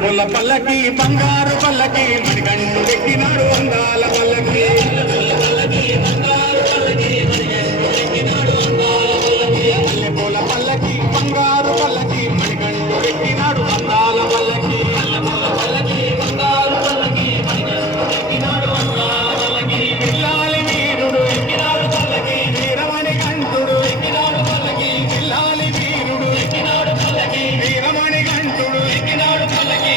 ముల్ల పల్లకి బంగారు పల్లకి మణికంఠు ఎక్కినాడు అందాల పల్లకి పూల పల్లకి బంగారు పల్లకి మణికంఠు ఎక్కినాడు అందాల పల్లకి పిల్లాలి వీరుడు ఎక్కినాడు పల్లకి వీరమణి కంఠుడు ఎక్కినాడు పల్లకి పిల్లాలి వీరుడు ఎక్కినాడు పల్లకి వీరమణి కంఠుడు ఎక్కినాడు పల్లకి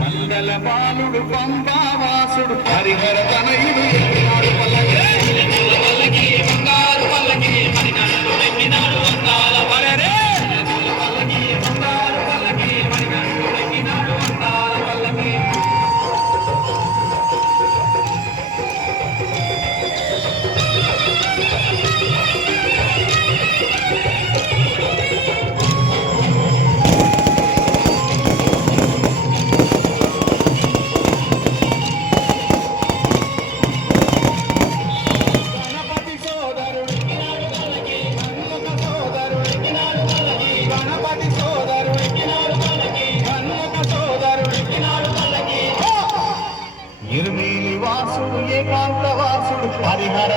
మండల బాలుడు పంబావాసుడు హరిహర తనయుడు ఎక్కినాడు పల్లకి బంగారు పల్లకి మణికంఠుడు ఎక్కినాడు అందాల పల్లకి బంగారు పల్లకి మణికంఠుడు ఎక్కినాడు అందాల పల్లకి ఏకాంత వాసుడు హరిహర